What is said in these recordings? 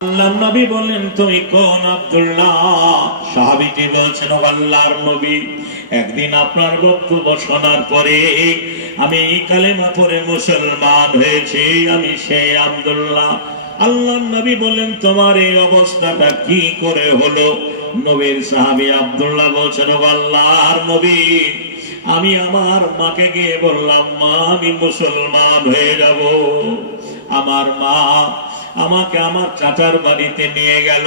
আল্লাহর নবী বললেন, তুমি কোন আব্দুল্লাহ? সাহাবীটি বলছেন, আল্লাহর নবী, একদিন আপনার বক্তব্য শোনার পরে আমি কালেমা পড়ে মুসলমান হয়েছি, আমি সেই আব্দুল্লাহ। আল্লাহর নবী বললেন, তোমার এই অবস্থাটা কি করে হলো? নবীর সাহাবী আব্দুল্লাহ বলছেন, আল্লাহর নবী, আমি আমার মাকে গিয়ে বললাম, মা আমি মুসলমান হয়ে যাব। আমার মা আমাকে আমার চাচার বাড়িতে নিয়ে গেল,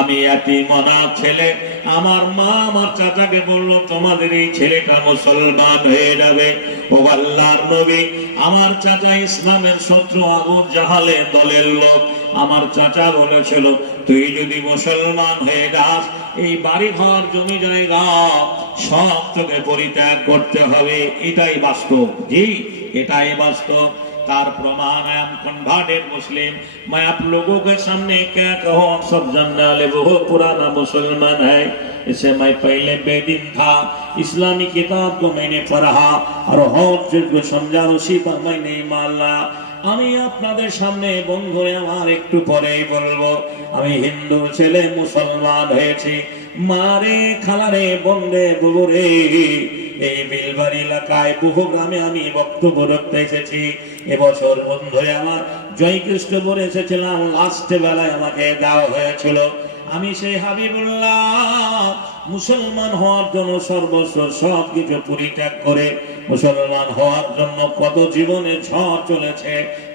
আমি এতিম অনাথ ছেলে। আমার মা আমার চাচাকে বলল, তোমাদের এই ছেলেটা মুসলমান হয়ে যাবে। ও আল্লাহর নবী, আমার চাচা ইসলামের শত্রু আবু জাহালের দলের লোক। আমার চাচা বলেছিল, তুই যদি মুসলমান হয়ে যাস, এই বাড়ি ঘর জমি জায়গা সব তোকে পরিত্যাগ করতে হবে। এটাই বাস্তব, জি এটাই বাস্তব। तार प्रमाण है, हम कन्वर्टेड मुस्लिम। मैं आप लोगों के सामने क्या कहूँ, आप सब जानने वाले वो पुराना मुसलमान है। इससे मैं पहले बेदीन था, इस्लामी किताब को मैंने पढ़ा और हर चीज को समझा, उसी पर मैंने ईमान लाया। আমি আপনাদের সামনে বন্ধুরে আমার একটু পরেই বলবো, আমি হিন্দু ছেলে মুসলমান হয়েছি। মারে খালারে বন্ধে বুবুরে, এই বিলবাড়ি এলাকায় বহু গ্রামে আমি বক্তব্য রাখতে এসেছি। এবছর বন্ধুরে আমার জয়কৃষ্ণপুরে এসেছিলাম, লাস্টে বেলায় আমাকে দেওয়া হয়েছিল। আমি সেই হাবিবুল্লাহ মুসলমান হওয়ার জন্য সর্বস্ব সব কিছু পরিত্যাগ করে মুসলমান হওয়ার জন্য কত জীবনে ঝড় চলেছে,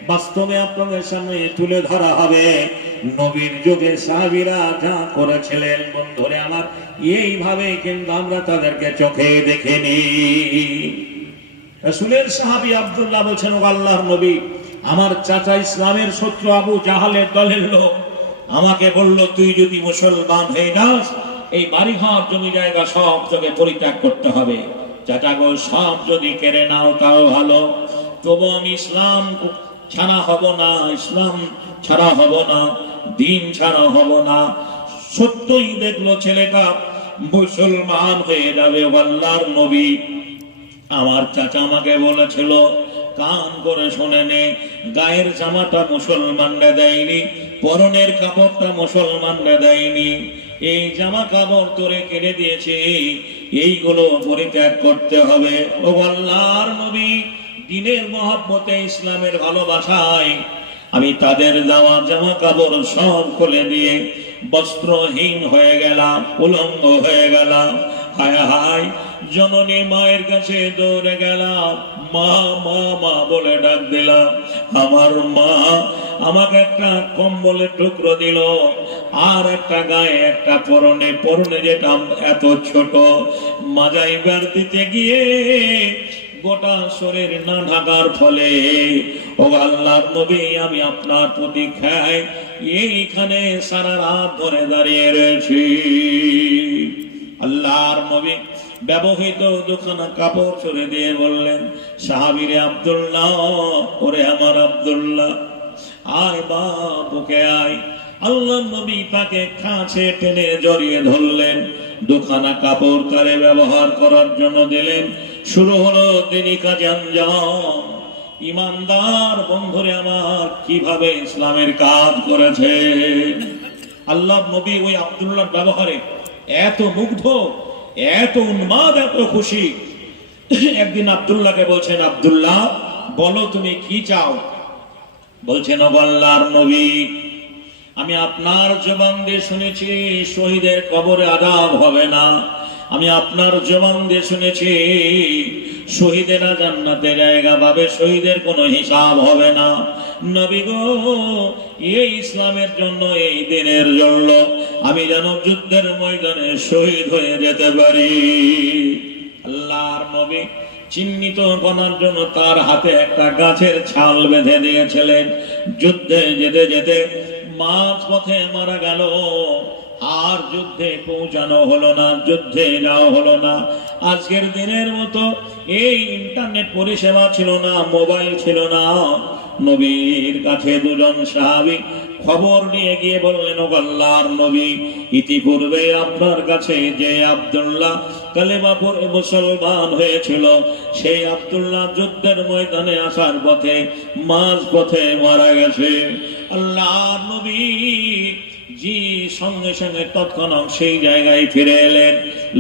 বাস্তবে আপনাদের সামনে তুলে ধরা হবে। নবীর যুগে সাহাবীরা যা করেছিলেন বন্ধুরে আমার, এইভাবে কিন্তু আমরা তাদেরকে চোখে দেখিনি। রাসূলের সাহাবী আব্দুল্লাহ বলছেন, ও আল্লাহর নবী, আমার চাচা ইসলামের শত্রু আবু জাহালের দলের লোক আমাকে বলল, তুই যদি মুসলমান হয়ে যাস, এই বাড়িঘর জমি জায়গা সব তোকে পরিত্যাগ করতে হবে। চাচা গো, সব যদি কেড়ে নাও তাও ভালো, তবু আমি ইসলাম ছাড়া হব না, ইসলাম ছাড়া হব না, দিন ছাড়া হব না। সত্যই দেখলো ছেলেটা মুসলমান হয়ে যাবে। আল্লাহর নবী, আমার চাচা আমাকে বলেছিল, কান করে শুনে নে, গায়ের জামাটা মুসলমানরা দেয়নি, পরনের কাপড়টা মুসলমানরা দেয়নি, এই জামা কাপড় তোরে কিনে দিয়েছে, এইগুলো পরিত্যাগ করতে হবে। ও আল্লাহর নবী, দ্বীনের মহব্বতে ইসলামের ভালোবাসায় আমি তাদের দেওয়া জামা কাপড় সব খুলে দিয়ে বস্ত্রহীন হয়ে গেলাম, উলঙ্গ হয়ে গেলাম। হায় হায়, জননী মায়ের কাছে দৌড়ে গেলাম, মা মা মা বলে ডাক দিলাম। আমার মা আমাকে একটা কম্বলের টুকরো দিল, আর একটা গায়ে একটা পরনে, পরনে যেটা এত ছোট, মাজাইবার দিতে গিয়ে গোটা শরীর না ঢাকার ফলে, ও আল্লাহর নবী, আমি আপনার প্রতীক্ষায় এইখানে সারা রাত ধরে দাঁড়িয়ে রয়েছি। আল্লাহর নবী ব্যবহৃত দুখানা কাপড় ছুড়ে দিয়ে বললেন, সাহাবীরে আব্দুল্লাহ, ওরে আমার আব্দুল্লাহ, আয় বা বুকে আয়। আল্লাহর নবী তাকে কাছে টেনে জড়িয়ে ধরলেন, দুখানা কাপড় তারে ব্যবহার করার জন্য দিলেন। শুরু হলো তিনি কাজে আঞ্জাম। ইমানদার বন্ধুরে আমার, কিভাবে ইসলামের কাজ করেছে। আল্লাহর নবী ওই আব্দুল্লাহর ব্যবহারে এত মুগ্ধ, এত উন্মাদ, এত খুশি। একদিন আব্দুল্লাহকে বলছেন, আব্দুল্লাহ বলো তুমি কি চাও? বলছেন, ও আল্লাহর নবী, আমি আপনার জবান দিয়ে শুনেছি শহীদের কবরে আযাব হবে না। আমি আপনার জবান দিয়ে শুনেছি শহীদেরা জান্নাতে জায়গা পাবে, শহীদের কোনো হিসাব হবে না। নবী গো, এই ইসলামের জন্য, এই দিনের জন্য আমি যেন যুদ্ধের ময়দানে শহীদ হয়ে যেতে পারি। আল্লাহর নবী চিহ্নিত করার জন্য তার হাতে একটা গাছের ছাল বেঁধে দিয়েছিলেন। যুদ্ধে যেতে যেতে মাঝ পথে মারা গেল, আর যুদ্ধে পৌঁছানো হলো না, যুদ্ধে যাওয়া হলো না। আজকের দিনের মতো এই ইন্টারনেট পরিষেবা ছিল না, মোবাইল ছিল না। নবীর কাছে দুজন সাহাবী খবর নিয়ে গিয়ে বললেন, ও আল্লাহর নবী, ইতিপূর্বে আপনার কাছে যে আব্দুল্লাহ কালেমা পড়ে মুসলমান হয়েছিল, সেই আব্দুল্লাহ যুদ্ধের ময়দানে আসার পথে মাঝ পথে মারা গেছে। আল্লাহর নবী সঙ্গে সঙ্গে তৎক্ষণাৎ সেই জায়গায় ফিরে এলেন,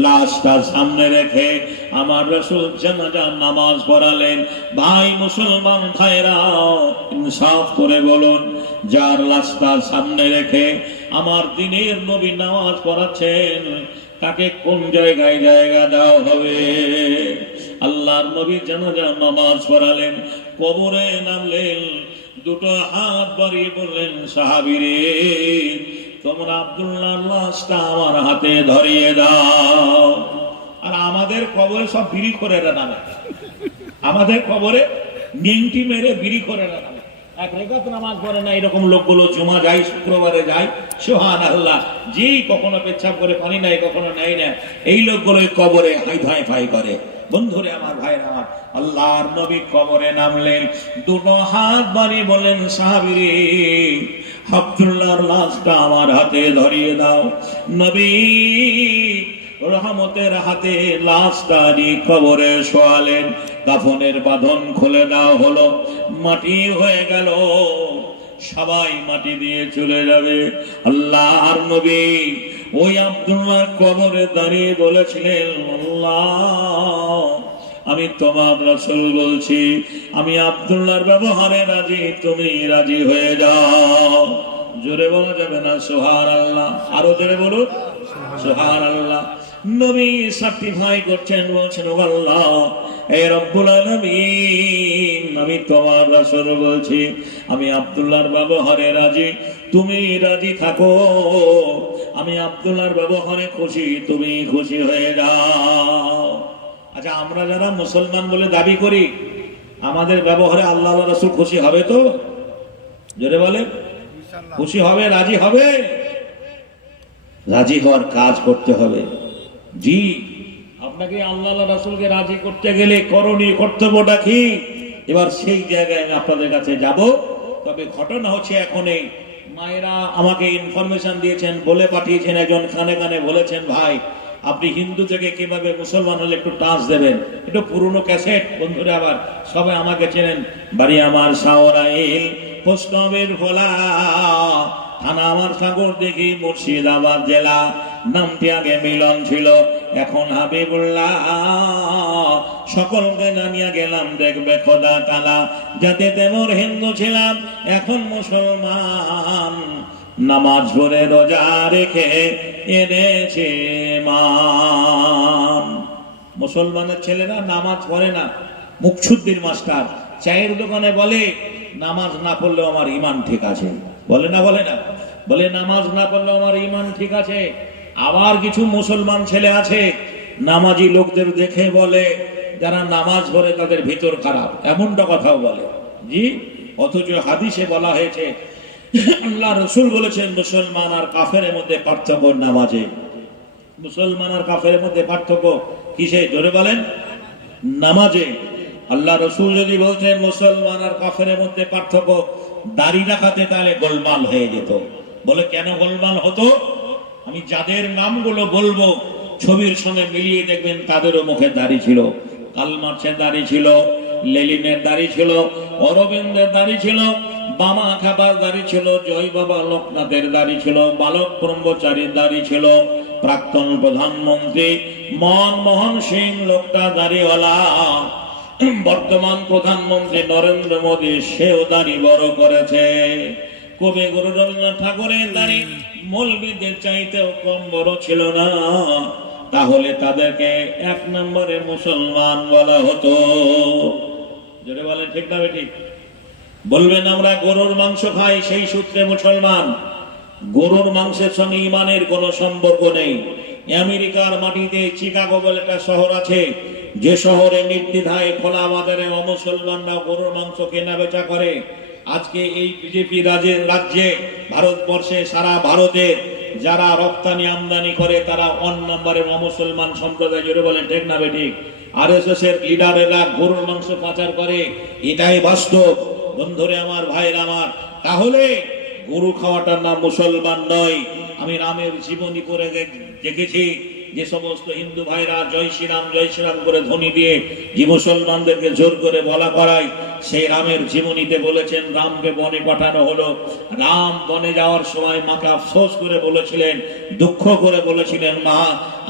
লাশটা সামনে রেখে আমার রাসূল জানাজার নামাজ পড়ালেন। ভাই মুসলমান ভাইরা, ইনসাফ করে বলুন, যার লাশটা সামনে রেখে আমার দ্বীনের নবী নামাজ পড়াচ্ছেন, তাকে কোন জায়গায় জায়গা দেওয়া হবে? আল্লাহর নবী জানাজার নামাজ পড়ালেন, কবরে নামলেন, দুটো হাত বাড়িয়ে বললেন, সাহাবীরে তোমরা আব্দুল্লাহর লাশটা আমার হাতে ধরিয়ে দাও। আর আমাদের কবরে সব বিড়ি করে নামে, আমাদের কবরে নিংটি মেরে বিড়ি করে নামে, এক রেখাত নামাজ পড়ে না। এরকম লোকগুলো জমা যায়, শুক্রবারে যায়, সুবহানাল্লাহ, জি কখনো পেচ্ছাপ করে পানি নাই, কখনো নেয় না, এই লোকগুলো কবরে হাই ফাই ফাই করে। বন্ধুরে আমার, ভাইরা আমার, আল্লাহর নবী কবরে নামলেন, দুটো হাত বাড়িয়ে বললেন, সাহাবীরে আব্দুল্লাহর লাশটা আমার হাতে ধরিয়ে দাও। নবী রহমতের হাতে লাশটা নিয়ে কবরে শোয়ালেন, কাফনের বাঁধন খুলে দেওয়া হলো, মাটি হয়ে গেল, সবাই মাটি দিয়ে চলে যাবে। আল্লাহর নবী ওই আব্দুল্লাহর কবরে দাঁড়িয়ে বলেছিলেন, আল্লাহ আমি তোমার রাসূল বলছি, আমি আব্দুল্লাহর ব্যবহারে রাজি, তুমি রাজি হয়ে যাও। জোরে বলা যাবে না সুবহানাল্লাহ? আরো জোরে বলুন সুবহানাল্লাহ। নবী সার্টিফাই করছেন, বলছেন, ও আল্লাহ, হে রব্বুল আলামিন, আমি তোমার রাসূল বলছি, আমি আব্দুল্লাহর ব্যবহারে রাজি, তুমি রাজি থাকো, আমি আব্দুল্লাহর ব্যবহারে খুশি, তুমি খুশি হয়ে যাও। আচ্ছা, আমরা যারা মুসলমান বলে দাবি করি, আমাদের ব্যবহারে আল্লাহ রাসূল খুশি হবে তো? জোরে বলে, খুশি হবে, রাজি হবে? রাজি হওয়ার কাজ করতে হবে। জি, আপনাকে আল্লাহ রাসূলকে রাজি করতে গেলে করণীয় কর্তব্যটা কি? এবার সেই জায়গায় আমি আপনাদের কাছে যাব। তবে ঘটনা হচ্ছে, এখন এই মায়েরা আমাকে ইনফরমেশন দিয়েছেন, বলে পাঠিয়েছেন, একজন কানে কানে বলেছেন, ভাই আপনি হিন্দু থেকে কিভাবে মুসলমান হলে একটু টাচ দেবেন, একটু পুরনো ক্যাসেট। বন্ধুরা আবার সবাই আমাকে চেনেন, বাড়ি আমার শাওরাইল, পোস্ট অফিস ভোলা, থানা আমার সাগর দেখি, মুর্শিদাবাদ জেলা। নামটি আগে মিলন ছিল, এখন হাবিবুল্লাহ। সকলকে জানিয়ে গেলাম, দেখবে খোদা তাআলা, যাতে তেমন হিন্দু ছিলাম, এখন মুসলমান, নামাজ পড়ে রোজা রেখে এনেছে মান। মুসলমানের ছেলেরা নামাজ পড়ে না। মুকসুদ্দিন মাস্টার চায়ের দোকানে বলে, নামাজ না পড়লেও আমার ঈমান ঠিক আছে। বলে না? বলে না? বলে নামাজ না পড়লেও আমার ঈমান ঠিক আছে। আবার কিছু মুসলমান ছেলে আছে, নামাজি লোকদের দেখে বলে, যারা নামাজ পড়ে তাদের ভিতর খারাপ, এমনটা কথাও বলে। জি, অথচ হাদিসে বলা হয়েছে, আল্লাহ রাসূল বলেছেন, মুসলমান আর কাফেরের মধ্যে পার্থক্য নামাজে। মুসলমান আর কাফেরের মধ্যে পার্থক্য কিসে? জোরে বলেন, নামাজে। আল্লাহ রাসূল যদি বলতেন মুসলমান আর কাফেরের মধ্যে পার্থক্য দাড়ি রাখাতে, তাহলে গোলমাল হয়ে যেত। বলে কেন গোলমাল হতো? আমি যাদের নামগুলো বলবো ছবির সঙ্গে মিলিয়ে দেখবেন তাদেরও মুখে দাড়ি ছিল। কার্ল মার্ক্সের দাড়ি ছিল, লেনিনের দাড়ি ছিল, অরবিন্দের দাড়ি ছিল, বামা খাবার দাড়ি ছিল, জয় বাবা লোকনাথের দাড়ি ছিল, বালক ব্রহ্মচারীর দাড়ি ছিল, প্রাক্তন প্রধানমন্ত্রী মনমোহন সিং লোকটা দাড়িওয়ালা, বর্তমান প্রধানমন্ত্রী নরেন্দ্র মোদী সেও দাড়ি বড় করেছে। কবি গুরু রবীন্দ্রনাথ ঠাকুরের দাড়ি মৌলবীদের চাইতেও কম বড় ছিল না, তাহলে তাদেরকে এক নম্বরে মুসলমান বলা হতো। যদি বলেন ঠিক না ঠিক? বলবেন আমরা গরুর মাংস খাই, সেই সূত্রে মুসলমান। গরুর মাংসের সঙ্গে ইমানের কোনো সম্পর্ক নেই। আমেরিকার মাটিতে চিকাগো বলে একটা শহর আছে, যে শহরে নির্দ্বিধায় খোলা বাজারে অমুসলমানরা গরুর মাংস কেনা বেচা করে। আজকে এই বিজেপি রাজ্যে, ভারতবর্ষে, সারা ভারতে যারা রপ্তানি আমদানি করে, তারা অন নম্বরের অমুসলমান সম্প্রদায়। জোরে বলেন ঠিক না ঠিক? আরএসএস এর লিডারেরা গরুর মাংস পাচার করে, এটাই বাস্তব। বন্ধুরে আমার, ভাইরা আমার, তাহলে গরু খাওয়াটার নাম মুসলমান নয়। আমি রামের জীবনী পড়ে দেখেছি যে সমস্ত হিন্দু ভাইরা জয় শ্রীরাম করে ধ্বনি দিয়ে যে মুসলমানদেরকে জোর করে বলা করায়, সেই রামের জীবনীতে বলেছেন রামকে বনে পাঠানো হলো। রাম বনে যাওয়ার সময় মাকে আফসোস করে বলেছিলেন, দুঃখ করে বলেছিলেন, মা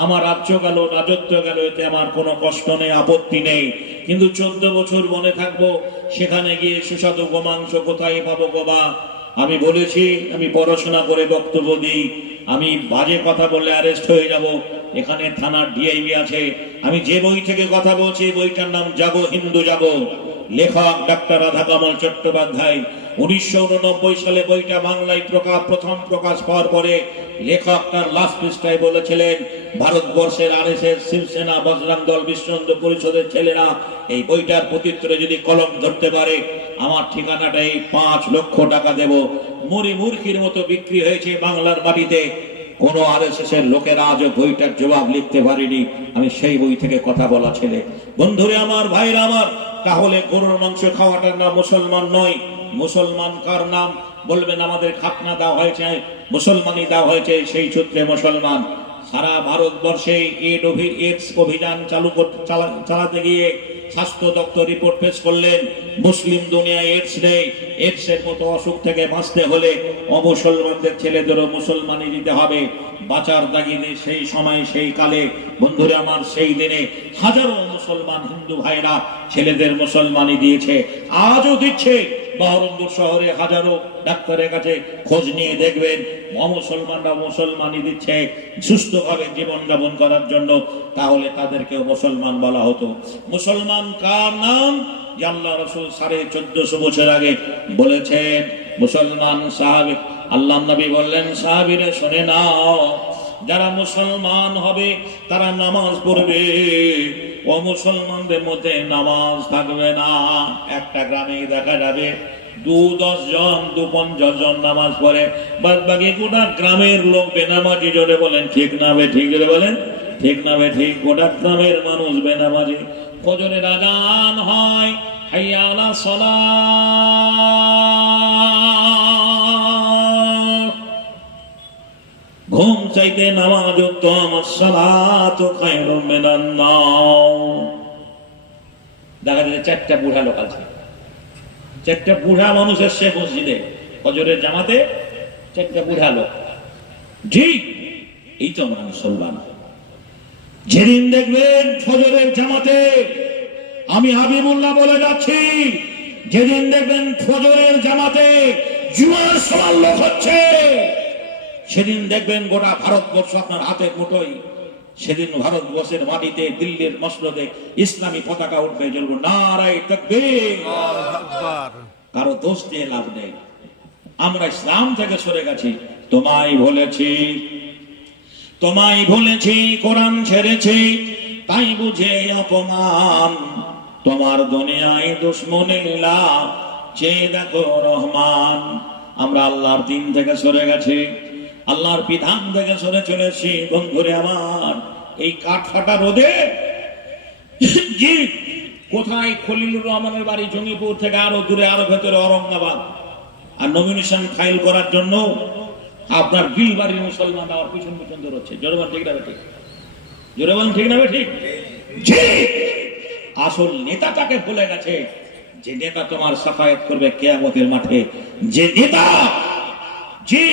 আমার রাজ্য গেল, রাজত্ব গেল, এতে আমার কোনো কষ্ট নেই, আপত্তি নেই, কিন্তু 14 বছর বনে থাকবো, সেখানে গিয়ে সুস্বাদু গোমাংস কোথায় পাবো গোবা? আমি বলেছি আমি পড়াশোনা করে বক্তব্য দিই, আমি বাজে কথা বললে অ্যারেস্ট হয়ে যাব। এখানে থানার ডিআইবি আছে। আমি যে বই থেকে কথা বলছি বইটার নাম জাগো হিন্দু জাগো, লেখক ডাক্তার রাধাকমল চট্টোপাধ্যায়। 1989 সালে বইটা বাংলায় প্রথম প্রকাশ পাওয়ার পরে লেখক তার লাস্ট পৃষ্ঠায় বলেছিলেন, ভারতবর্ষের আরএসএস, শিবসেনা, বজরং দল, বিশ্ব হিন্দু পরিষদের ছেলেরা এই বইটার প্রত্যুত্তরে যদি কলম ধরতে পারে, আমার ঠিকানাটাই 5 লক্ষ টাকা দেব। মুড়ি মূর্খির মতো বিক্রি হয়েছে বাংলার মাটিতে। কোন আরএসএস এর লোকেরা আজও বইটার জবাব লিখতে পারেনি। আমি সেই বই থেকে কথা বলা ছেলে। বন্ধুরে আমার, ভাইরা আমার, তাহলে গরুর মাংস খাওয়াটার নাম মুসলমান নয়। মুসলমান কার নাম? বলবেন আমাদের খাতনা দেওয়া হয়েছে, মুসলমানি দেওয়া হয়েছে, সেই সূত্রে মুসলমান। সারা ভারতবর্ষে এইডস অভিযান চালাতে গিয়ে স্বাস্থ্য দপ্তর রিপোর্ট পেশ করলেন, মুসলিম দুনিয়ায় এইডস নেই। এইডস এর মতো অসুখ থেকে বাঁচতে হলে অমুসলমানদের ছেলেদেরও মুসলমানি দিতে হবে। বাঁচার তাগিদে সেই সময় সেই কালে, বন্ধুরা আমার, সেই দিনে হাজারো মুসলমান হিন্দু ভাইরা ছেলেদের মুসলমানি দিয়েছে, আজও দিচ্ছে। বহরমপুর শহরে হাজারো ডাক্তারের কাছে খোঁজ নিয়ে দেখবেন অমুসলমানরা মুসলমানি দিচ্ছে সুস্থভাবে জীবনযাপন করার জন্য। তাহলে তাদেরকেও মুসলমান বলা হতো। মুসলমান কার নাম? যে আল্লাহ রাসূল 1450 বছর আগে বলেছেন মুসলমান সাহাবী। আল্লাহ নবী বললেন, সাহাবীরা শুনে নাও, যারা মুসলমান হবে তারা নামাজ পড়বে, ও মুসলমানদের মধ্যে নামাজ থাকবে না। একটা গ্রামে দেখা যাবে 2-10 জন 2-50 জন নামাজ পড়ে, বাদ বাকি গোটা গ্রামের লোক বেনামাজি। জোরে বলেন ঠিক না বে ঠিক? জোরে বলেন ঠিক না বে ঠিক? গোটা গ্রামের মানুষ বেনামাজি। ফজরের আযান হয়, হাইয়া আলা সালাত, ঘুম চাইতে নামাজ উত্তম, আসসালাতু খায়রুম মিনান নাওম। দেখা যায় 4টা বুড়া লোক আছে, 4টা বুড়া মানুষ এসছে মসজিদে ফজরের জামাতে, 4টা বুড়া লোক। জি, এই তো আমরা মুসলমান। যেদিন দেখবেন ফজরের জামাতে, আমি হাবিবুল্লাহ বলে যাচ্ছি, যেদিন দেখবেন ফজরের জামাতে জুমার সমান লোক হচ্ছে, সেদিন দেখবেন গোটা ভারতবর্ষ আপনার হাতের মুঠোয়। সেদিন ভারতবর্ষের মাটিতে, দিল্লির মসনদে ইসলামী পতাকা উঠবে, জ্বলবে নারায়ে তাকবীর। কারো দোষ দিয়ে লাভ নেই। আমরা ইসলাম থেকে সরে গেছি। তোমায় বলেছি কোরআন ছেড়েছি, তাই বুঝে অপমান। তোমার দুনিয়ায় দুশ্মনীলা, চেয়ে দেখো রহমান। আমরা আল্লাহর দিন থেকে সরে গেছি, আল্লাহর বিধান থেকে সরে চলেছি। বন্ধুরে আমার, এই কাঠ ফাটা রোদে, জি, কোথায় খলিলুর রহমানের বাড়ি জঙ্গিপুর থেকে আরো দূরে, আরো ভেতরে ঔরঙ্গাবাদ, আর নমিনেশন ফাইল করার জন্য আপনার বিলবাড়ির মুসলমান আমার পিছন পিছন ধরছে। জোরে বলেন ঠিক না ঠিক? জোরে বলেন ঠিক না ঠিক? জি, আসল নেতাটাকে ভুলে গেছে। যে নেতা তোমার সাফায়াত করবে কিয়ামতের মাঠে, যে নেতা, জি,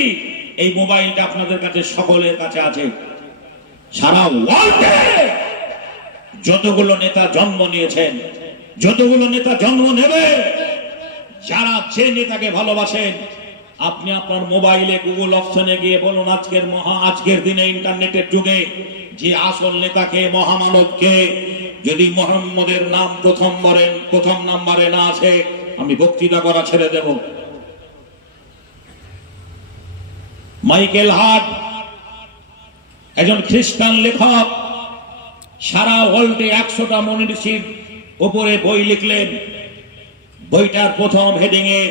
এই মোবাইলটা আপনাদের কাছে, সকলের কাছে আছে। সারা ওয়ার্ল্ডে যতগুলো নেতা জন্ম নিয়েছেন, যতগুলো নেতা জন্ম নেবে, যারা যে নেতাকে ভালোবাসেন, আপনি আপনার মোবাইলে গুগল অপশনে গিয়ে বলুন আজকের দিনে ইন্টারনেটের যুগে যে আসল নেতাকে, মহামানবকে, যদি মুহাম্মদের নাম প্রথম নাম্বারে না আসে, আমি বক্তৃতা করা ছেড়ে দেব। মাইকেল হার্ট একজন খ্রিস্টান লেখক, সারা ওয়ার্ল্ডে 100টা মনীষীর উপরে বই লিখলেন। বইটার প্রথম হেডিং এ,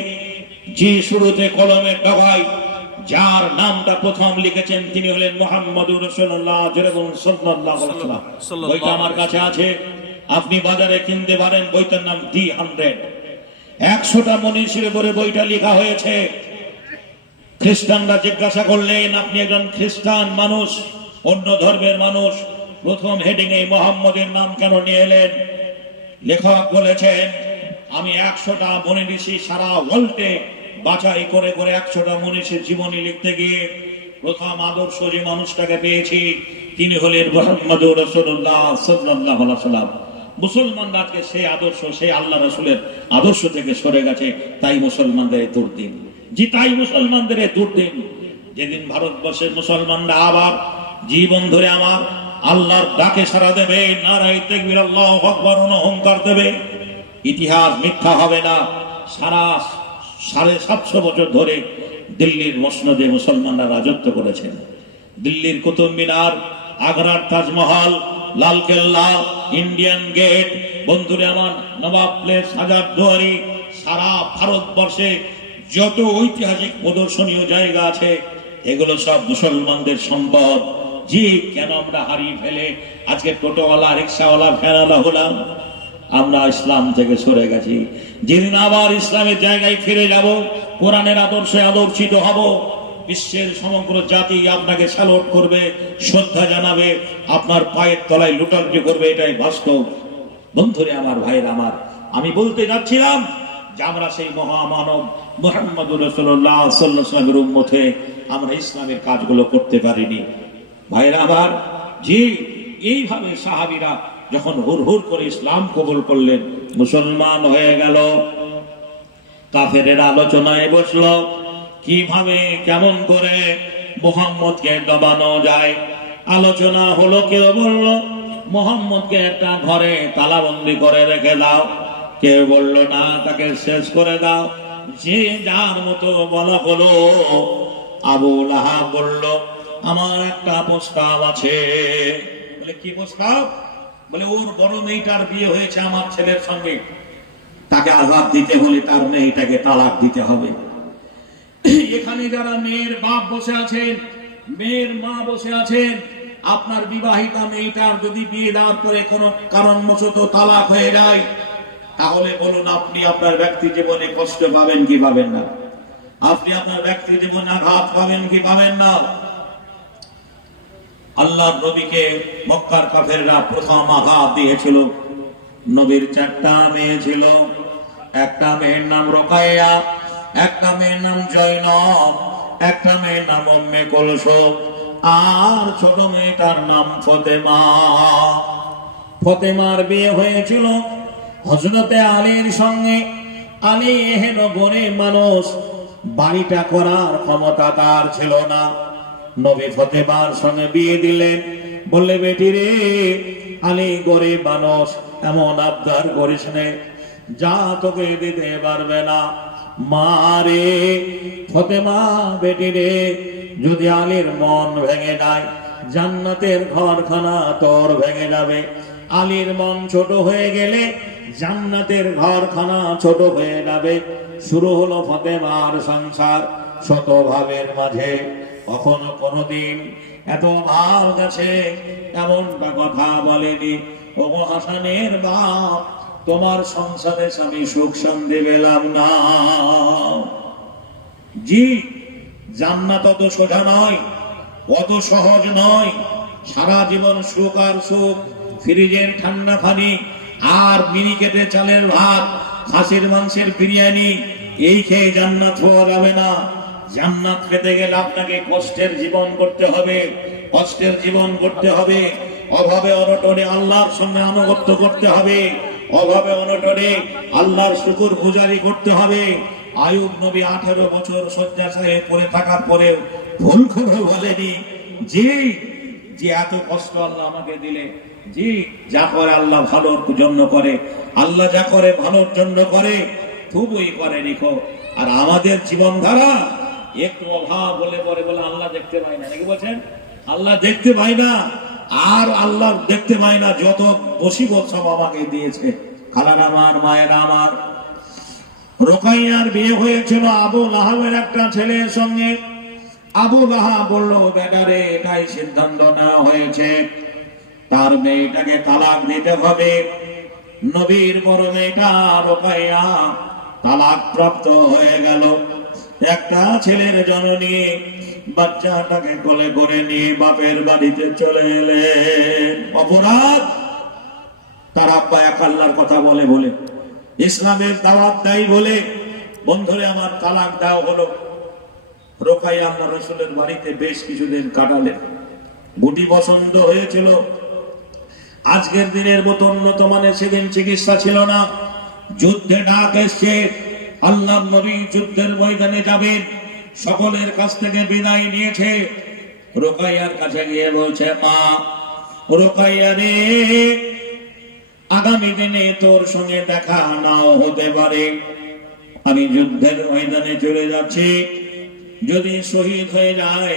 যে শুরুতে কলমের ডগায় যার নামটা প্রথম লিখেছেন তিনি হলেন মুহাম্মদুর রাসূলুল্লাহ সাল্লাল্লাহু আলাইহি ওয়াসাল্লাম। বইটা আমার কাছে আছে, আপনি বাজারে কিনতে পারেন। বইটার নাম দি 100। 100টা মনীষীর উপরে বইটা লেখা হয়েছে। খ্রিস্টানরা জিজ্ঞাসা করলেন, আপনি একজন খ্রিস্টান মানুষ, অন্য ধর্মের মানুষ, প্রথম হেডিং এ মোহাম্মদের নাম কেন নিয়ে এলেন? লেখক বলেছেন, আমি 100টা মনীষী সারা ওয়ার্ল্ডে বাছাই করে করে 100টা মনীষীর জীবনী লিখতে গিয়ে প্রথম আদর্শ যে মানুষটাকে পেয়েছি তিনি হলেন মুহাম্মদুর রাসূলুল্লাহ সাল্লাল্লাহু আলাইহি ওয়াসাল্লাম। মুসলমানরা আজকে সেই আদর্শ, সেই আল্লাহ রাসূলের আদর্শ থেকে সরে গেছে, তাই মুসলমানদের দুর্দিন। জি, তাই মুসলমানদের দুর্দিন। যেদিন ভারতবর্ষের মুসলমানরা আবার জীবন ধরে আমার আল্লাহর ডাকে সাড়া দেবে, নারায়ে তাকবীর, আল্লাহু আকবার অহংকার দেবে, ইতিহাস মিথ্যা হবে না। 750 বছর ধরে দিল্লির মসনদে মুসলমানরা রাজত্ব করেছেন। দিল্লির কুতুব মিনার, আগ্রার তাজমহল, লালকেল্লা, ইন্ডিয়ান গেট, বন্ধুরে আমার নবাব প্লেস, হাজারদুয়ারি, সারা ভারতবর্ষে যত ঐতিহাসিক প্রদর্শনীয় জায়গা আছে এগুলো সব মুসলমানদের সম্পদ। জি, কেন আমরা হারিয়ে ফেলে আজকে টোটোওয়ালা, রিক্সাওয়ালা, ভ্যানওয়ালা হলাম? আমরা ইসলাম থেকে সরে গেছি। যেদিন আবার ইসলামের জায়গায় ফিরে যাব, কোরআনের আদর্শে আদর্শিত হব, বিশ্বের সমগ্র জাতি আপনাকে স্যালুট করবে, শ্রদ্ধা জানাবে, আপনার পায়ের তলায় লুটালুটি করবে, এটাই বাস্তব। বন্ধুরে আমার, ভাইয়ের আমার, আমি বলতে যাচ্ছিলাম যে আমরা সেই মহামানব মুহাম্মদুর রাসূলুল্লাহ সাল্লাল্লাহু আলাইহি ওয়াসাল্লামের উম্মত হয়ে আমরা ইসলামের কাজগুলো করতে পারিনি। ভাইয়ের আমার, জি, এইভাবে সাহাবীরা যখন হুড় করে ইসলাম কবুল করলেন, মুসলমান হয়ে গেল, কাফেরেরা আলোচনায় বসলো কিভাবে কেমন করে মুহাম্মদকে দবানো যায়। আলোচনা হলো, কেউ বলল মুহাম্মদকে একটা ঘরে তালাবন্দি করে রেখে দাও, কেউ বলল না, তাকে শেষ করে দাও। যে যার মতো বলা হলো। আবু লাহাব বলল, আমার একটা প্রস্তাব আছে। বলে, কি প্রস্তাব? বলে, ওর বড় মেয়েটার বিয়ে হয়েছে আমার ছেলের সঙ্গে, তাকে আজাদ দিতে হলে তার মেয়েটাকে তালাক দিতে হবে। এখানে যারা মেয়ের বাপ বসে আছেন, মেয়ের মা বসে আছেন, আপনার বিবাহিতা মেয়েটার যদি বিয়ে দেওয়ার পরে কোনো কারণবশত তালাক হয়ে যায়, তাহলে বলুন আপনি আপনার ব্যক্তি জীবনে কষ্ট পাবেন কি পাবেন না? আপনি আপনার ব্যক্তি জীবনে আঘাত পাবেন কি পাবেন না? আল্লাহর নবীকে মক্কার কাফেররা প্রথম আঘাত দিয়েছিল। নবীর 4টা মেয়ে ছিল। একটা মেয়ের নাম রোকাইয়া, একটা মেয়ের নাম জয়নব, একটা মেয়ের নাম উম্মে কুলসুম, আর ছোট মেয়েটার নাম ফতেমা। ফতেমার বিয়ে হয়েছিল হযরতে আলীর সঙ্গে। আলী এহেন গরিব মানুষ, বাড়িটা করার ক্ষমতা তার ছিল না। নবী ফতেমার সঙ্গে বিয়ে দিলেন। বললে, বেটি রে, আলী গরিব মানুষ, এমন আবদার করিস নে, যা তোকে দিতে পারবে না। মারে ফতেমা, বেটি রে, যদি আলীর মন ভেঙে যায়, জান্নাতের ঘরখানা তোর ভেঙে যাবে। আলীর মন ছোট হয়ে গেলে জান্নাতের ঘরখানা ছোট হয়ে যাবে। শুরু হলো ফতেমার সংসার শত ভাবের মাঝে। কখনো কোনদিন এত ভাব গেছে এমনটা কথা বলেনি। ও হাসানের বাপ, তোমার সংসারে আমি সুখ শান্তি পেলাম না। জি, জান্নাত অত সোজা নয়, অত সহজ নয়। সারা জীবন সুখ আর সুখ, ফ্রিজের ঠান্ডা পানি আর মিনিকেটে চালের ভাত, খাসির মাংসের বিরিয়ানি, এই খেয়ে জান্নাত হওয়া যাবে না। জান্নাত পেতে গেলে আপনাকে কষ্টের জীবন করতে হবে, কষ্টের জীবন করতে হবে। অভাবে অনটনে আল্লাহর সঙ্গে আনুগত্য করতে হবে, অভাবে অনটনে আল্লাহর শুকর গুজারি করতে হবে। আয়ুব নবী 18 বছর শয্যাশায়ে পড়ে থাকার পরে ভুল করে বলেনি জি, যে এত কষ্ট আল্লাহ আমাকে দিলে। জি, যা করে আল্লাহ ভালোর জন্য করে, আল্লাহ যা করে ভালোর জন্য করে, খুবই করে নিখো। আর আমাদের জীবনধারা একটু অভাব বলে পরে বলে আল্লাহ দেখতে পাই না, নাকি বলছেন? আল্লাহ দেখতে পাই না, আর আল্লাহ দেখতে পাই না যত মুসিবত সব আমাকে দিয়েছে। খালার আমার, মায়ের আমার। রোকাইয়ার বিয়ে হয়েছিল আবু লাহাবের একটা ছেলের সঙ্গে। আবু লাহাব বলল, বেটারে, এটাই সিদ্ধান্ত নেওয়া হয়েছে, তার মেয়েটাকে তালাক দিতে হবে। নবীর বড় মেয়েটা রোকাইয়া তালাক প্রাপ্ত হয়ে গেল। একটা ছেলের জননী বাচ্চাটাকে কোলে করে নিয়ে বাপের বাড়িতে চলে এলেন। অপরাধ তার আব্বা এক আল্লাহর কথা বলে বলে, ইসলামের দাওয়াত দেয় বলে, বন্ধুরে আমার তালাক দেওয়া হলো। রোকাইয়া আল্লাহ রসুলের বাড়িতে বেশ কিছুদিন কাটালেন। গুটি পছন্দ হয়েছিল। আজকের দিনের মতো উন্নত মানের সেদিন চিকিৎসা ছিল না। যুদ্ধে ডাক এসছে, আল্লাহ নবী যুদ্ধের ময়দানে যাবেন, সকলের কাছ থেকে বিদায় নিয়েছে। রোকাইয়ার কাছে গিয়ে বলছে, মা রোকাইয়া রে, আগামী দিনে তোর সঙ্গে দেখা নাও হতে পারে, আমি যুদ্ধের ময়দানে চলে যাচ্ছি, যদি শহীদ হয়ে যায়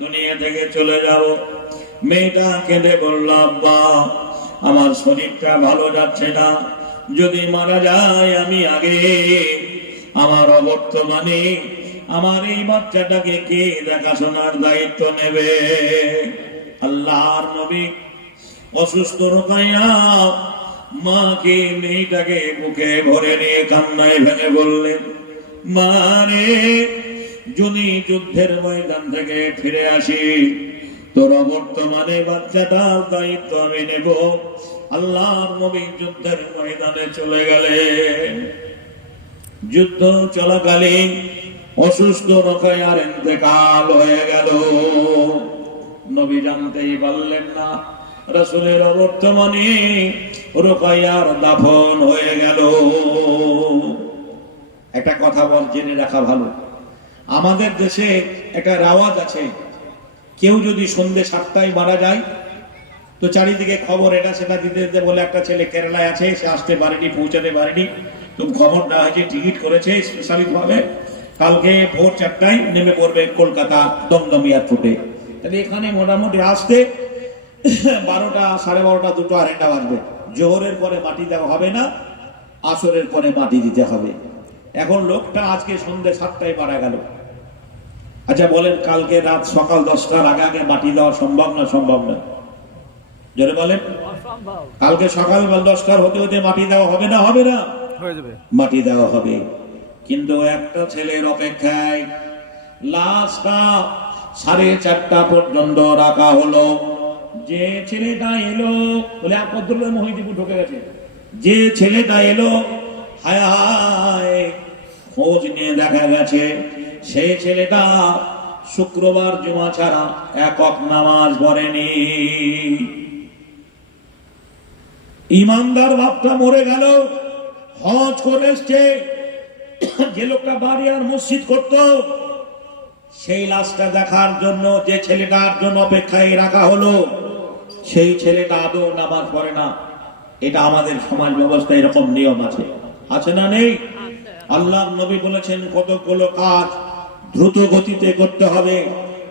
দুনিয়া থেকে চলে যাব। মেয়েটা কেঁদে বলল, আব্বা আমার শরীরটা ভালো যাচ্ছে না, যদি মারা যায় আমি আগে, আমার অবর্তমানে আমার এই বাচ্চাটাকে কে দেখাশোনার দায়িত্ব নেবে? আল্লাহর নবী অসুস্থ রোকাইয়া মাকে মেয়েটাকে বুকে ভরে নিয়ে কান্নায় ভেঙে বললেন, মা রে, যদি যুদ্ধের ময়দান থেকে ফিরে আসি তোর অবর্তমানে বাচ্চাটার দায়িত্ব আমি নেব। আল্লাহর নবী যুদ্ধের ময়দানে চলে গেলেন। যুদ্ধ চলাকালীন অসুস্থ রোকাইয়ার ইন্তেকাল হয়ে গেল। নবী জানতেই পারলেন না, রাসূলের অবর্তমানে রোকাইয়ার দাফন হয়ে গেল। একটা কথা বল, জেনে রাখা ভালো, আমাদের দেশে একটা রেওয়াজ আছে, কেউ যদি সন্ধ্যে 7টায় মারা যায় তো চারিদিকে খবর এটা সেটা দিতে দিতে বলে, একটা ছেলে কেরালায় আছে, সে আসতে পারেনি, পৌঁছাতে পারেনি, তো খবর দেওয়া হয়েছে, টিকিট করেছে স্পেশালি ভাবে, কালকে ভোর 4টায় নেমে পড়বে কলকাতা দমদম এয়ারপোর্টে। তাহলে এখানে মোটামুটি আসতে 12টা, 12:30, 2টো, 2:30 বাজবে। জোহরের পরে মাটি দেওয়া হবে না, আসরের পরে মাটি দিতে হবে। এখন লোকটা আজকে সন্ধ্যে 7টায় মারা গেল। আচ্ছা বলেন, কালকে রাত সকাল 10টার আগে আগে মাটি দেওয়া সম্ভব না? সম্ভব না, জোরে বলেন। কালকে সকাল 10টার হতে হতে মাটি দেওয়া হবে না? হবে না, মাটি দেওয়া হবে। কিন্তু একটা ছেলের অপেক্ষায় লাশটা 4:30 পর্যন্ত রাখা হলো। যে ছেলেটা এলো, বলে আপদুল্লাহ মহিদিপুর ঢুকে গেছে, যে ছেলেটা এলো, হায় হায়, খোঁজ নিয়ে দেখা গেছে সেই ছেলেটা শুক্রবার জুমা ছাড়া একক নামাজ পড়েনি। ইমানদার বাপটা মরে গেল, হজ করে এসছে, যে লোকটা বাড়ি আর মসজিদ করত, সেই লাশটা দেখার জন্য যে ছেলেটার জন্য অপেক্ষায় রাখা হলো, সেই ছেলেটা আদৌ নামাজ পড়ে না। এটা আমাদের সমাজ ব্যবস্থা, এরকম নিয়ম আছে, আছে না নেই? আল্লাহ নবী বলেছেন কতগুলো কাজ দ্রুত গতিতে করতে হবে।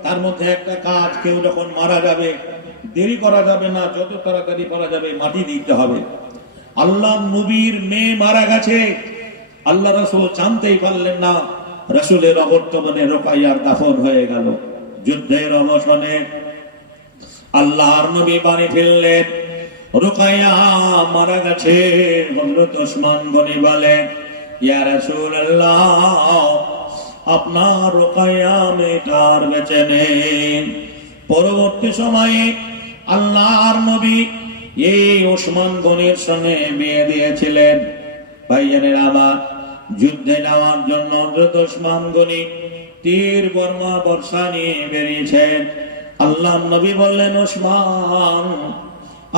তার মধ্যে একটা কাজ, কেউ যখন মারা যাবে দেরি করা যাবে না, যত তাড়াতাড়ি করা যাবে মাটি দিতে হবে। আল্লাহ নবীর মেয়ে মারা গেছে, আল্লাহ রাসূল জানতেই পারলেন না, রাসূলের অবর্তমানে রোকাইয়ার দাফন হয়ে গেল। যুদ্ধের অবসানে আল্লাহর নবী বাড়ি ফিরলেন, রোকাইয়া মারা গেছে। হযরত ওসমান গনি বলেন, ইয়া রাসূলুল্লাহ, আপনার রোকাইয়া মেয়েটার বেঁচে নেই। পরবর্তী সময়ে আল্লাহর নবী এই ওসমান গনির সঙ্গে বিয়ে দিয়েছিলেন। ভাইয়ানের আমার, যুদ্ধে যাওয়ার জন্য হযরত ওসমান গনি তীর বর্মা বর্ষা নিয়ে বেরিয়েছেন। আল্লাহর নবী বললেন, ওসমান,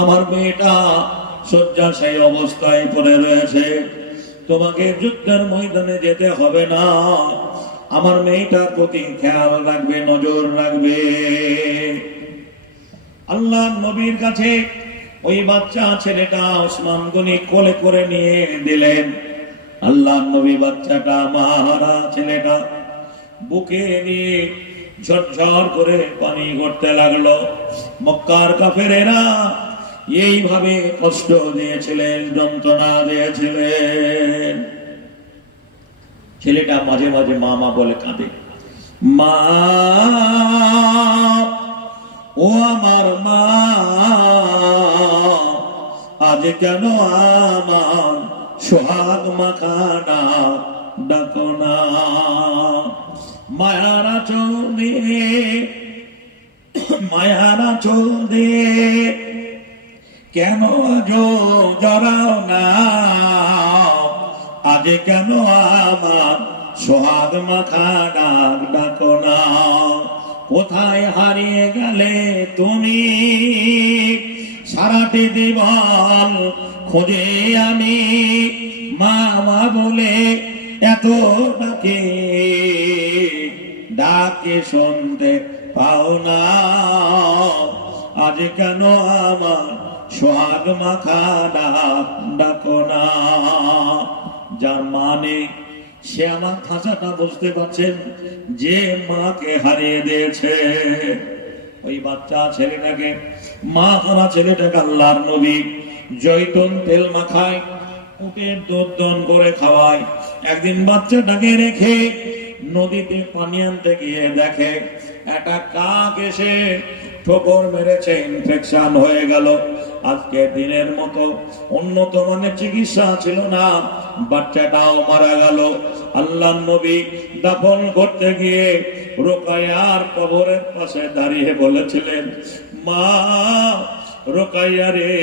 আমার মেয়েটা শয্যাশায়ী অবস্থায় পড়ে রয়েছে, তোমাকে যুদ্ধের ময়দানে যেতে হবে না, আমার মেয়েটার প্রতি খেয়াল রাখবে, নজর রাখবে। আল্লাহর নবীর কাছে ওই বাচ্চা ছেলেটা ওসমান গনি কোলে করে নিয়ে দিলেন। আল্লাহর নবী বাচ্চাটা, মাহারা ছেলেটা বুকে নিয়ে ঝরঝর করে পানি করতে লাগলো। মক্কার কাফেরেরা এইভাবে কষ্ট দিয়েছিলেন, যন্ত্রণা দিয়েছিলেন। ছেলেটা মাঝে মাঝে মা মা বলে কাঁদে, মা, ও আমার মা, আজ কেন আমার সোহাগ মাখানা ডাকো না? মায়ারা চলে মায়ারা চলে কেন আজ জড়াও না আজ কেন আমার সোহাগ মাখা ডাক ডাকো না কোথায় হারিয়ে গেলে তুমি সারাটি জীবন খোঁজে আমি মা মা বলে এত ডাকে ডাকে শুনতে পাও না আজ কেন আমার সোহাগ মাখা ডাক ডাকো না যার মানে সে আমার ভাষাটা বুঝতে পারছেন যে মাকে হারিয়ে দিয়েছে ওই বাচ্চা ছেলেটাকে মা হারা ছেলেটাকে আল্লাহর নবী জয়তুন তেল মাখায় উটের দুধ দন করে খাওয়ায় একদিন বাচ্চাটাকে রেখে নদীতে পানি আনতে গিয়ে দেখে একটা কাক এসে ঠোকর মেরেছে ইনফেকশন হয়ে গেল আজকে দিনের মতো উন্নত মানের চিকিৎসা ছিল না বাচ্চাটাও মারা গেল আল্লাহর নবী দাফন করতে গিয়ে রোকাইয়ার কবরের পাশে দাঁড়িয়ে বলেছিলেন মা রোকাইয়া রে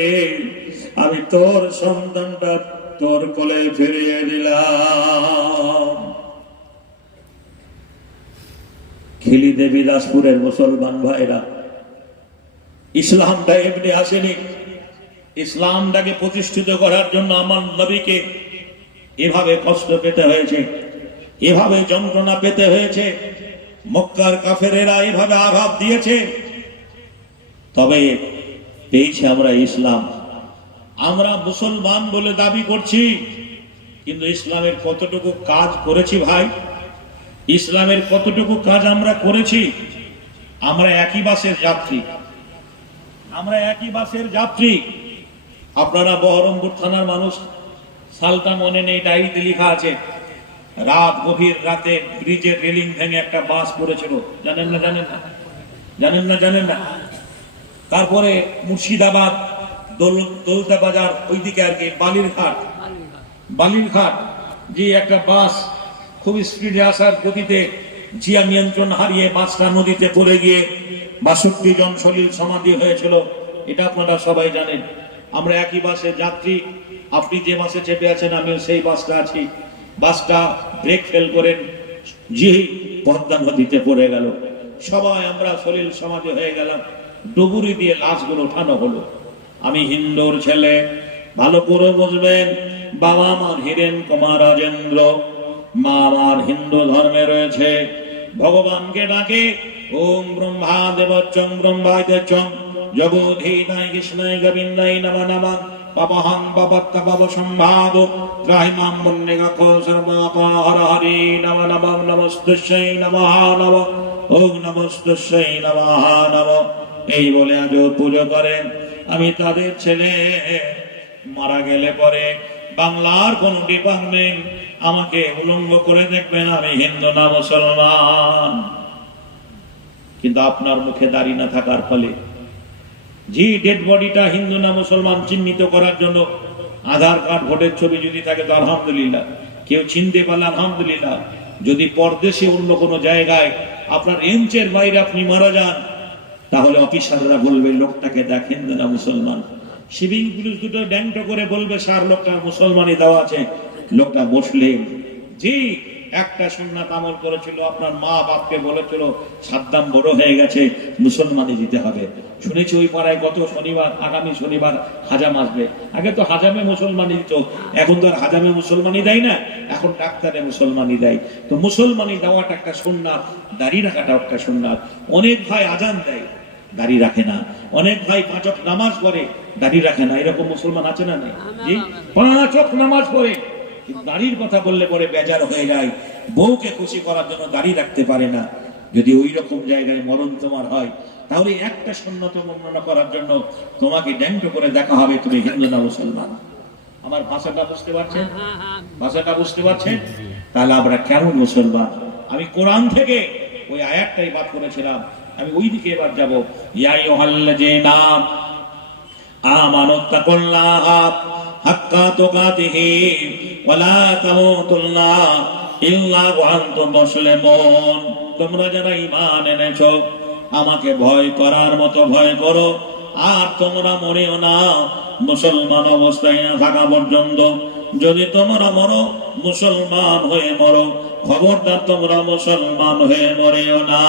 আমি তোর সন্তানটা তোর কোলে ফিরিয়ে দিলাম খিলি দেবী দাসপুরের মুসলমান ভাইরা ইসলামটা এমনি আসেনি ইসলামটাকে প্রতিষ্ঠিত করার জন্য আমার নবীকে এভাবে কষ্ট পেতে হয়েছে এভাবে যন্ত্রণা পেতে হয়েছে মক্কার কাফেরেরা এভাবে আঘাত দিয়েছে তবে পেয়েছি আমরা ইসলাম আমরা মুসলমান বলে দাবি করছি কিন্তু ইসলামের কতটুকু কাজ করেছি ভাই ইসলামের কতটুকু কাজ আমরা করেছি আমরা একই বাসের যাত্রী আপনারা বহরমপুর থানার মানুষ সালটা মনে নেই ডায়েরিতে লেখা আছে রাত গভীর রাতে ব্রিজের রেলিং ভেঙে একটা বাস পড়েছিল জানেন না তারপরে মুর্শিদাবাদ দৌলতা বাজার ওইদিকে আর কি বালিরঘাট যে একটা বাস খুব স্পিডে আসার গতিতে জিয়া নিয়ন্ত্রণ হারিয়ে বাসটা নদীতে পড়ে গিয়ে ৬২ জন শহীদ সমাধি হয়েছিল এটা আপনারা সবাই জানেন আমরা একই বাসে যাত্রী আপনি যে বাসে চেপে আছেন আমিও সেই বাসটা আছি বাসটা ব্রেক ফেল করেন জি পদ্মা নদীতে পড়ে গেল সবাই আমরা শহীদ সমাধি হয়ে গেলাম ডুবুরি দিয়ে লাশগুলো ওঠানো হলো আমি হিন্দুর ছেলে ভালো করে বুঝবেন বাবা আমার হিরেন কুমার রাজেন্দ্র মা আমার হিন্দু ধর্মে রয়েছে ভগবানকে ডাকে ওম ব্রহ্মা দেবচ্চং ব্রহ্মায় দেবচ্চং জগোধীনায় কৃষ্ণায় গোবিন্দায় নমঃ নমঃ পাপহং পাপত্তা পাপ সম্ভাব ত্রাহিমাম পুণ্যগো সর্বাপা হর হরি নমঃ নমঃ নমস্তুস্যৈ নমঃ নমঃ ওম নমস্তুস্যৈ নমঃ নমঃ এই বলে আজ পুজো করেন আমি তাদের ছেলে মারা গেলে পরে বাংলার কোন ডিপার্টমেন্ট আমাকে উলঙ্গ করে দেখবেন আমি হিন্দু না মুসলমান কিন্তু আপনার মুখে দাড়ি না থাকার ফলে জি ডেড বডিটা হিন্দু না মুসলমান চিহ্নিত করার জন্য আধার কার্ড ভোটের ছবি যদি থাকে তো আলহামদুলিল্লাহ কেউ চিনতে পারলে আলহামদুলিল্লাহ যদি পরদেশে অন্য কোনো জায়গায় আপনার রেঞ্জের বাইরে আপনি মারা যান তাহলে অফিসাররা বলবে লোকটাকে দেখেন না মুসলমান সিভিল পুলিশ দুটো ড্যাংটো করে বলবে স্যার লোকটা মুসলমানই দেওয়া আছে লোকটা মুসলিম জি একটা সুন্নাত আমল করেছিল আপনার মা বাপকে বলেছিল সাদ্দাম বড় হয়ে গেছে মুসলমানই দিতে হবে শুনেছি ওই পাড়ায় গত শনিবার আগামী শনিবার হাজাম আসবে আগে তো হাজামে মুসলমানই দিত এখন তো আর হাজামে মুসলমানই দেয় না এখন ডাক্তারে মুসলমানই দেয় তো মুসলমানই দেওয়াটা একটা সুন্নাত দাড়ি রাখাটা একটা সুন্নাত অনেক ভাই আজান দেয় দাড়ি রাখে না অনেক ভাই ৫ ওয়াক্ত নামাজ পড়ে দাড়ি রাখে না এরকম মুসলমান আছে না নেই জি ৫ ওয়াক্ত নামাজ পড়ে দাড়ির কথা বললে পরে বেজার হয়ে যায় বউকে খুশি করার জন্য দাড়ি রাখতে পারে না যদি ওই রকম জায়গায় মরণ তোমার হয় তাহলে একটা সুন্নত বর্ণনা করার জন্য তোমাকে ড্যাংটো করে দেখা হবে তুমি হিন্দু না মুসলমান আমার ভাষাটা বুঝতে পারছেন তাহলে আমরা কেমন মুসলমান আমি কোরআন থেকে ওই আয়াতটাই বাদ করেছিলাম আমি ওই দিকে এবার যাব ইয়া আইয়ুহাল্লাযীনা আমানু তাকুল্লাহা হাক্কা তুকাতিহি ওয়া লা তামুতুন্না ইল্লা ওয়া আনতুম মুসলিমুন, তোমরা যারা ঈমান এনেছো আমাকে ভয় করার মতো ভয় করো, আর তোমরা মরিও না মুসলমান অবস্থায় থাকা পর্যন্ত। যদি তোমরা মরো মুসলমান হয়ে মরো, খবরদার তোমরা মুসলমান হয়ে মরিও না।